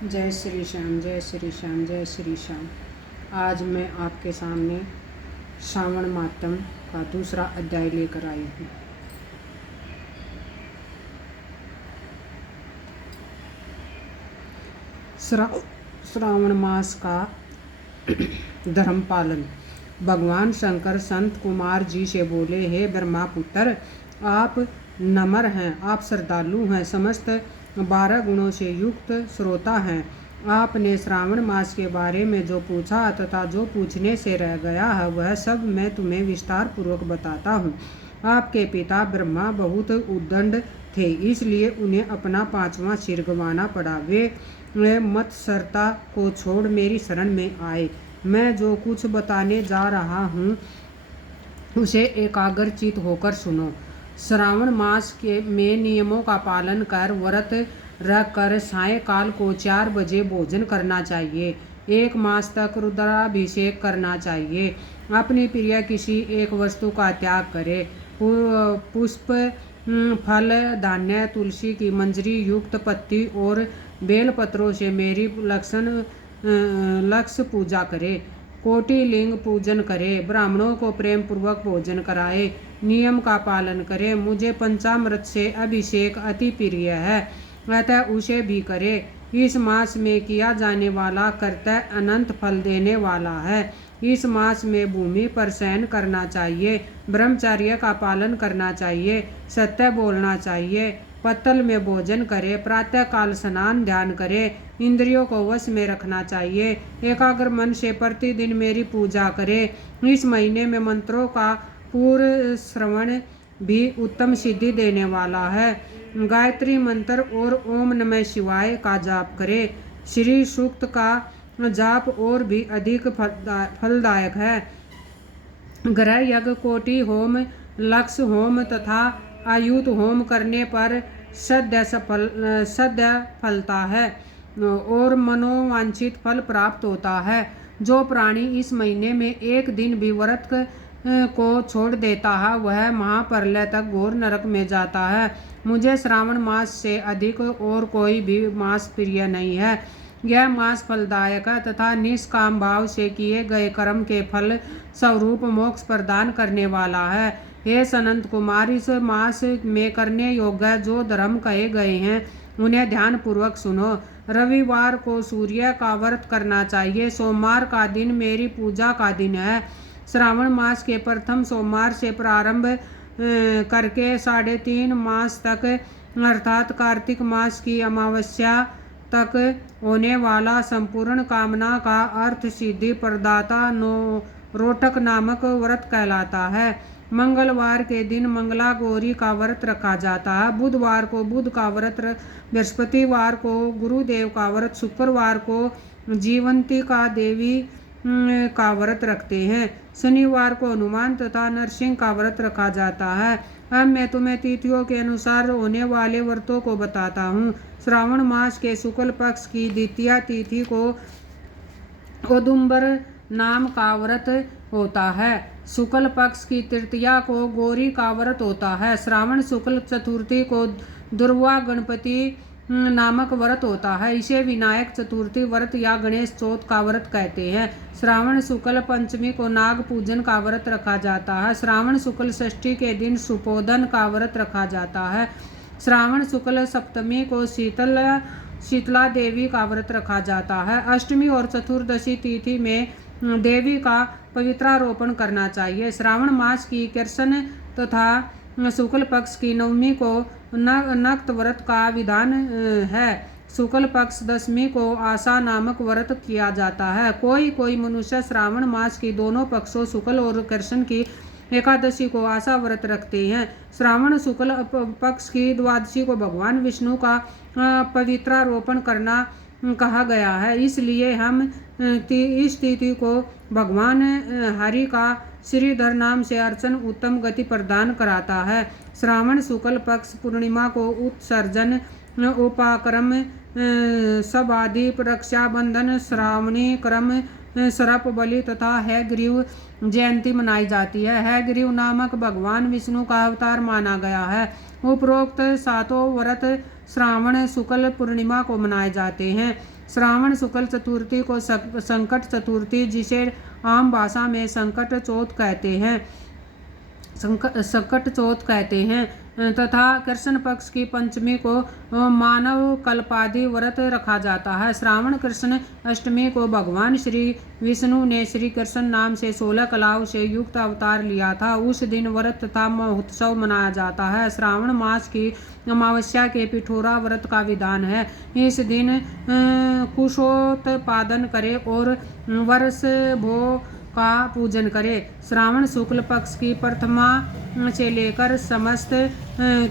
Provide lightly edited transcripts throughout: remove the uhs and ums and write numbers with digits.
जय श्री श्याम, जय श्री श्याम, जय श्री श्याम। आज मैं आपके सामने श्रावण मातम का दूसरा अध्याय लेकर आई हूँ। श्रावण मास का धर्म पालन। भगवान शंकर संत कुमार जी से बोले, हे ब्रह्मापुत्र, आप नम्र हैं, आप श्रद्धालु हैं, समस्त 12 गुणों से युक्त श्रोता हैं। आपने श्रावण मास के बारे में जो पूछा तथा जो पूछने से रह गया है वह सब मैं तुम्हें विस्तार पूर्वक बताता हूँ। आपके पिता ब्रह्मा बहुत उद्दंड थे, इसलिए उन्हें अपना 5वां सिर गंवाना पड़ा। वे मत्सरता को छोड़ मेरी शरण में आए। मैं जो कुछ बताने जा रहा हूँ उसे एकाग्रचित होकर सुनो। श्रावण मास के में नियमों का पालन कर व्रत रख कर सायंकाल को 4 बजे भोजन करना चाहिए। 1 मास तक रुद्राभिषेक करना चाहिए। अपनी प्रिय किसी एक वस्तु का त्याग करे। पुष्प, फल, धान्य, तुलसी की मंजरी युक्त पत्ती और बेलपत्रों से मेरी लक्ष्य पूजा करे। कोटि लिंग पूजन करे। ब्राह्मणों को प्रेम पूर्वक भोजन कराए। नियम का पालन करे। मुझे पंचामृत से अभिषेक अति प्रिय है, अतः उसे भी करे। इस मास में किया जाने वाला कर्तव्य अनंत फल देने वाला है। इस मास में भूमि पर शयन करना चाहिए। ब्रह्मचर्य का पालन करना चाहिए। सत्य बोलना चाहिए। पत्तल में भोजन करे। प्रातः काल स्नान ध्यान करे। इंद्रियों को वश में रखना चाहिए। एकाग्र मन से प्रतिदिन मेरी पूजा करे। इस महीने में मंत्रों का पूर्व श्रवण भी उत्तम सिद्धि देने वाला है। गायत्री मंत्र और ओम नमः शिवाय का जाप करे। श्री सूक्त का जाप और भी अधिक फलदायक है। ग्रह यज्ञ, कोटि होम, लक्ष्य होम तथा आयुत होम करने पर सद्य फलता है और मनोवांछित फल प्राप्त होता है। जो प्राणी इस महीने में एक दिन भी व्रत को छोड़ देता है वह महाप्रलय तक घोर नरक में जाता है। मुझे श्रावण मास से अधिक और कोई भी मास प्रिय नहीं है। यह मास फलदायक है तथा निष्काम भाव से किए गए कर्म के फल स्वरूप मोक्ष प्रदान करने वाला है। हे सनंत कुमार, इस मास में करने योग्य जो धर्म कहे गए हैं उन्हें ध्यान पूर्वक सुनो। रविवार को सूर्य का व्रत करना चाहिए। सोमवार का दिन मेरी पूजा का दिन है। श्रावण मास के प्रथम सोमवार से प्रारंभ करके 3.5 मास तक अर्थात कार्तिक मास की अमावस्या तक होने वाला संपूर्ण कामना का अर्थ सिद्धि प्रदाता रोटक नामक व्रत कहलाता है। मंगलवार के दिन मंगला गौरी का व्रत रखा जाता है। बुधवार को बुध का व्रत, बृहस्पतिवार को गुरुदेव का व्रत, शुक्रवार को जीवंती का देवी का व्रत रखते हैं। शनिवार को हनुमान तथा नरसिंह का व्रत रखा जाता है। अब मैं तुम्हें तिथियों के अनुसार होने वाले व्रतों को बताता हूँ। श्रावण मास के शुक्ल पक्ष की द्वितीया तिथि को औदुंबर नाम का व्रत होता है। शुक्ल पक्ष की तृतीया को गौरी का व्रत होता है। श्रावण शुक्ल चतुर्थी को दुर्वा गणपति नामक व्रत होता है। इसे विनायक चतुर्थी व्रत या गणेश चौथ का व्रत कहते हैं। श्रावण शुक्ल पंचमी को नाग पूजन का व्रत रखा जाता है। श्रावण शुक्ल षष्ठी के दिन सुपोधन का व्रत रखा जाता है। श्रावण शुक्ल सप्तमी को शीतला देवी का व्रत रखा जाता है। अष्टमी और चतुर्दशी तिथि में देवी का पवित्रारोपण करना चाहिए। श्रावण मास की कृष्ण तथा शुक्ल पक्ष की नवमी को नक्त व्रत का विधान है। शुक्ल पक्ष दशमी को आशा नामक व्रत किया जाता है। कोई मनुष्य श्रावण मास की दोनों पक्षों शुक्ल और कृष्ण की एकादशी को आशा व्रत रखते हैं। श्रावण शुक्ल पक्ष की द्वादशी को भगवान विष्णु का पवित्रारोपण करना कहा गया है, इसलिए हम इस तिथि को भगवान हरि का श्रीधर नाम से अर्चन उत्तम गति प्रदान कराता है। श्रावण शुक्ल पक्ष पूर्णिमा को उत्सर्जन, उपाक्रम, शबादि, रक्षाबंधन, श्रावणी क्रम, सरप बलि तथा हैग्रीव जयंती मनाई जाती है। हैग्रीव नामक भगवान विष्णु का अवतार माना गया है। उपरोक्त 7 व्रत श्रावण शुक्ल पूर्णिमा को मनाए जाते हैं। श्रावण शुक्ल चतुर्थी को संकट चतुर्थी, जिसे आम भाषा में संकट चौथ कहते हैं तथा कृष्ण पक्ष की पंचमी को मानव कल्पादि व्रत रखा जाता है। श्रावण कृष्ण अष्टमी को भगवान श्री विष्णु ने श्री कृष्ण नाम से 16 कलाओं से युक्त अवतार लिया था। उस दिन व्रत तथा महोत्सव मनाया जाता है। श्रावण मास की अमावस्या के पिठोरा व्रत का विधान है। इस दिन कुशोत्पादन करे और वर्ष भो का पूजन करे। श्रावण शुक्ल पक्ष की प्रथमा से समस्त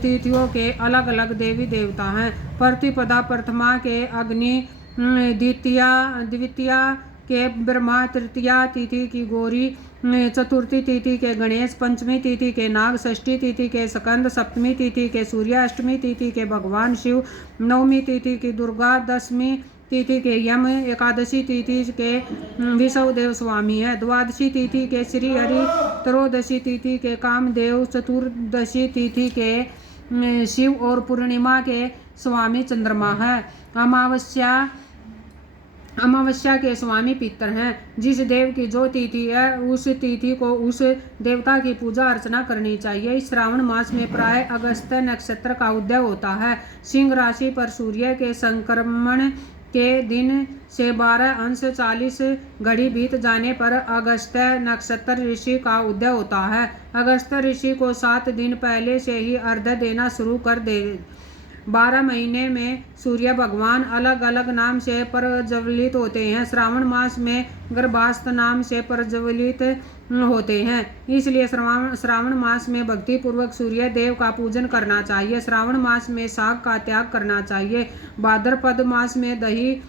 तिथियों के अलग अलग देवी देवता हैं। प्रतिपदा प्रथमा के अग्नि, द्वितीया के ब्रह्मा, तृतीया तिथि की गौरी, चतुर्थी तिथि के गणेश, पंचमी तिथि के नाग, षष्ठी तिथि के स्कंद, सप्तमी तिथि के सूर्य, अष्टमी तिथि के भगवान शिव, नवमी तिथि की दुर्गा, दसवीं तिथि के यम, एकादशी तिथि के विष्णुदेव स्वामी है, द्वादशी तिथि के श्री हरि, त्रयोदशी तिथि के कामदेव, चतुर्दशी तिथि के शिव और पूर्णिमा के स्वामी चंद्रमा है। अमावस्या के स्वामी पितर हैं। जिस देव की जो तिथि है उस तिथि को उस देवता की पूजा अर्चना करनी चाहिए। इस श्रावण मास में प्राय अगस्त नक्षत्र का उदय होता है। सिंह राशि पर सूर्य के संक्रमण के दिन से 12 अंश 40 घड़ी बीत जाने पर अगस्त नक्षत्र ऋषि का उदय होता है। अगस्त ऋषि को 7 दिन पहले से ही अर्घ्य देना शुरू कर दे। 12 महीने में सूर्य भगवान अलग अलग नाम से प्रज्वलित होते हैं। श्रावण मास में गर्भास्थ नाम से प्रज्वलित होते हैं। इसलिए श्रावण मास में भक्ति पूर्वक सूर्य देव का पूजन करना चाहिए। श्रावण मास में शाक का त्याग करना चाहिए। भाद्रपद मास में दही,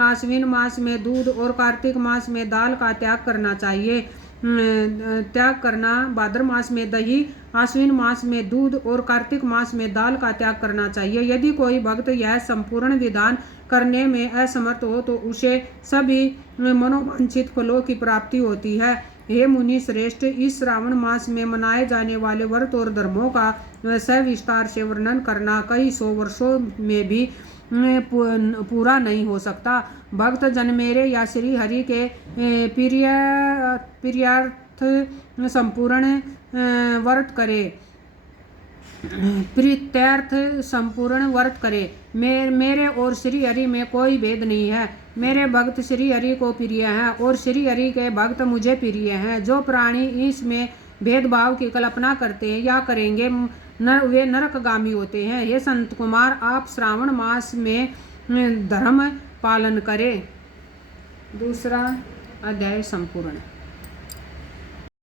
आश्विन मास में दूध और कार्तिक मास में दाल का त्याग करना चाहिए। भाद्र मास में दही, आश्विन मास में दूध और कार्तिक मास में दाल का त्याग करना चाहिए। यदि कोई भक्त यह संपूर्ण विधान करने में असमर्थ हो तो उसे सभी मनोवांछित फलों की प्राप्ति होती है। हे मुनि श्रेष्ठ, इस श्रावण मास में मनाए जाने वाले व्रत और धर्मों का सविस्तार से वर्णन करना कई 100 वर्षों में भी पूरा नहीं हो सकता। भक्त जन मेरे या श्री हरि के प्रियार्थ संपूर्ण व्रत करे, प्रीत्यर्थ संपूर्ण व्रत करे। मेरे और श्री हरि में कोई भेद नहीं है। मेरे भक्त श्री हरि को प्रिय हैं और श्री हरि के भक्त मुझे प्रिय हैं। जो प्राणी इसमें भेदभाव की कल्पना करते हैं या करेंगे वे नरकगामी होते हैं। हे संत कुमार, आप श्रावण मास में धर्म पालन करें। दूसरा अध्याय संपूर्ण।